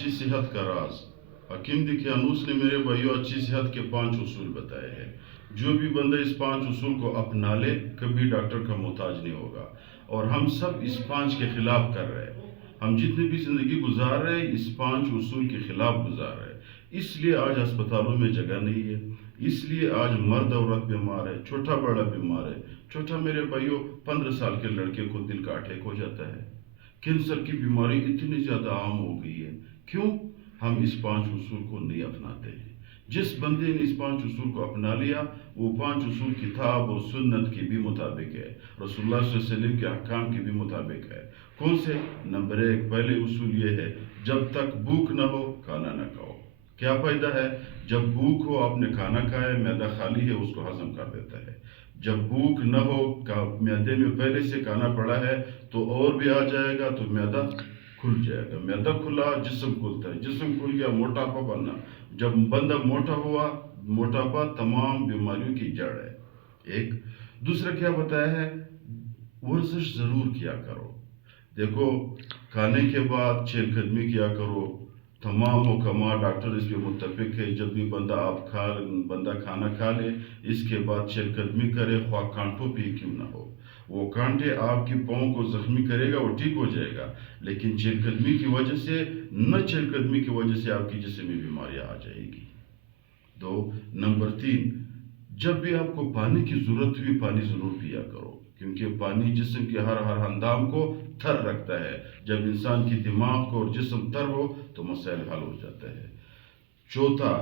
اچھی صحت کا راز حکیم دقیانوس نے میرے بھائیوں اچھی صحت کے 5 اصول بتائے ہیں۔ جو بھی بندہ اس 5 اصول کو اپنا لے کبھی ڈاکٹر کا محتاج نہیں ہوگا، اور ہم سب اس 5 کے خلاف کر رہے ہیں۔ ہم جتنی بھی زندگی گزار رہے ہیں اس 5 اصول کے خلاف گزار رہے ہیں، اس لیے آج ہسپتالوں میں جگہ نہیں ہے، اس لیے آج مرد عورت بیمار ہے، چھوٹا بڑا بیمار ہے۔ چھوٹا میرے بھائیوں 15 سال کے لڑکے کو دل کا اٹیک ہو جاتا ہے۔ کینسر کی بیماری اتنی زیادہ عام ہو گئی ہے، کیوں؟ ہم اس 5 اصول کو نہیں اپناتے ہیں۔ جس بندے نے اس 5 اصول کو اپنا لیا وہ 5 اصول کتاب اور سنت کے بھی مطابق ہے، رسول اللہ صلی اللہ علیہ وسلم کے احکام کے بھی مطابق ہے۔ کون سے؟ نمبر 1 پہلے اصول یہ ہے، جب تک بھوک نہ ہو کھانا نہ کھاؤ۔ کیا فائدہ ہے؟ جب بھوک ہو آپ نے کھانا کھایا، معدہ خالی ہے، اس کو ہضم کر دیتا ہے۔ جب بھوک نہ ہو معدے میں پہلے سے کھانا پڑا ہے تو اور بھی آ جائے گا تو معدہ کھل جائے گا۔ معدہ کھلا جسم کھلتا ہے، جسم کھل گیا موٹاپا بننا۔ جب بندہ موٹا ہوا، موٹاپا تمام بیماریوں کی جڑ ہے۔ ایک دوسرا کیا بتایا ہے؟ ورزش ضرور کیا کرو۔ دیکھو کھانے کے بعد 6 قدمی کیا کرو۔ تمام حکما ڈاکٹر اس پہ متفق ہے، جب بھی بندہ کھانا کھا لے اس کے بعد 6 قدمی کرے، خواہ کانٹوں پہ کیوں نہ ہو۔ وہ کانٹے آپ کی پاؤں کو زخمی کرے گا، وہ ٹھیک ہو جائے گا، لیکن 6 قدمی کی وجہ سے نہ 6 قدمی کی وجہ سے آپ کی جسمی بیماریاں آ جائے گی۔ نمبر 3 جب بھی آپ کو پانی کی ضرورت ہوئی پانی ضرور پیا کرو، کیونکہ پانی جسم کے ہر اندام کو تر رکھتا ہے۔ جب انسان کی دماغ کو اور جسم تر ہو تو مسائل حل ہو جاتا ہے۔ چوتھا،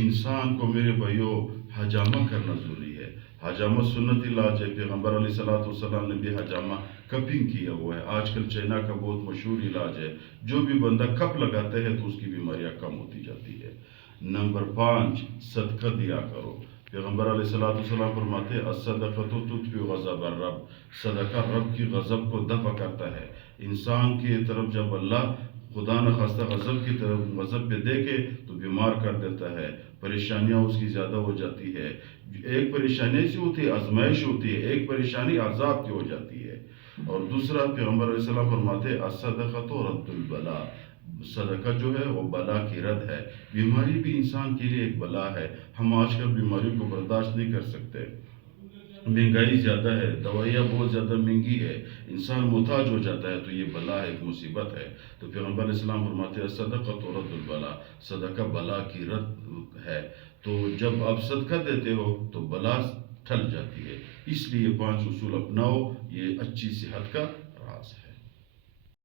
انسان کو میرے بھائیوں حجامہ کرنا ضروری ہے۔ حجامہ سنت علاج ہے، پیغمبر علیہ السلام نے بھی حجامہ کپنگ کیا ہوا ہے۔ آج کل چائنا کا بہت مشہور علاج ہے، جو بھی بندہ کپ لگاتا ہے تو اس کی بیماریاں کم ہوتی جاتی ہے۔ نمبر 5 صدقہ دیا کرو۔ پیغمبر علیہ السلام فرماتے ہیں الصدقۃ تطفئ غضب الرب، صدقہ رب کی غضب کو دفع کرتا ہے۔ انسان کی طرف جب اللہ خدا نخواستہ غضب پہ دیکھے تو بیمار کر دیتا ہے، پریشانیاں اس کی زیادہ ہو جاتی ہے۔ ایک پریشانی ایسی ہوتی ہے آزمائش ہوتی ہے، ایک پریشانی عذاب کی ہو جاتی ہے۔ اور دوسرا پیغمبر علیہ السلام فرماتے ہیں الصدقۃ رد البلاء، صدقہ جو ہے وہ بلا کی رد ہے۔ بیماری بھی انسان کے لیے ایک بلا ہے۔ ہم آج کل بیماریوں کو برداشت نہیں کر سکتے، مہنگائی زیادہ ہے، دوائیاں بہت زیادہ مہنگی ہے، انسان محتاج ہو جاتا ہے، تو یہ بلا ہے، ایک مصیبت ہے۔ تو پیغمبر علیہ السلام فرماتے ہیں صدقۃ رد البلاء، صدقہ بلا کی رد ہے۔ تو جب آپ صدقہ دیتے ہو تو بلا ٹل جاتی ہے۔ اس لیے 5 اصول اپناؤ، یہ اچھی صحت کا